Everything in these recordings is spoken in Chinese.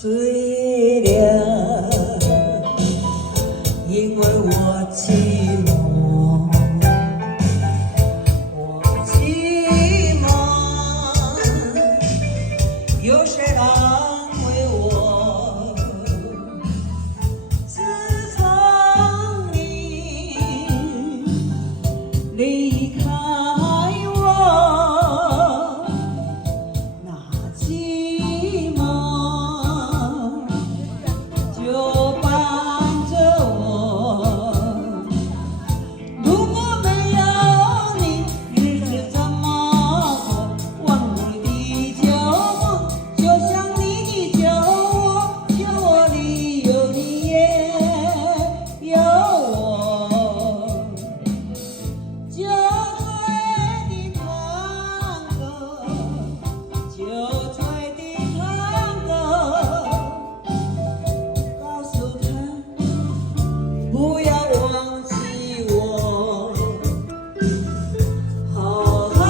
最凉，因为我寂寞，我寂寞，有谁来安慰我？自从你离开我，那寂寞就伴着我。如果没有你，日子怎么过？忘了的旧梦，就像你的旧我，旧我里有你也有我。酒醉的探戈，酒醉的探戈，告诉他不要忘记我。哦啊，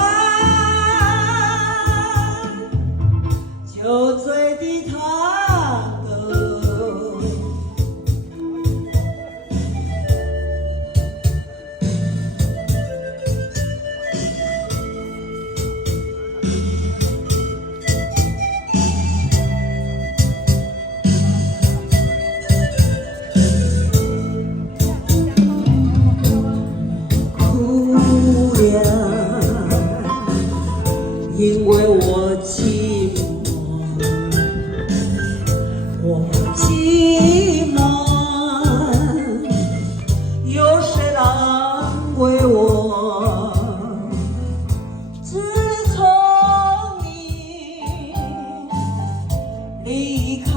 酒醉的探戈。哭呀，因为我寂寞，我寂寞，有谁来安慰我？自从你离开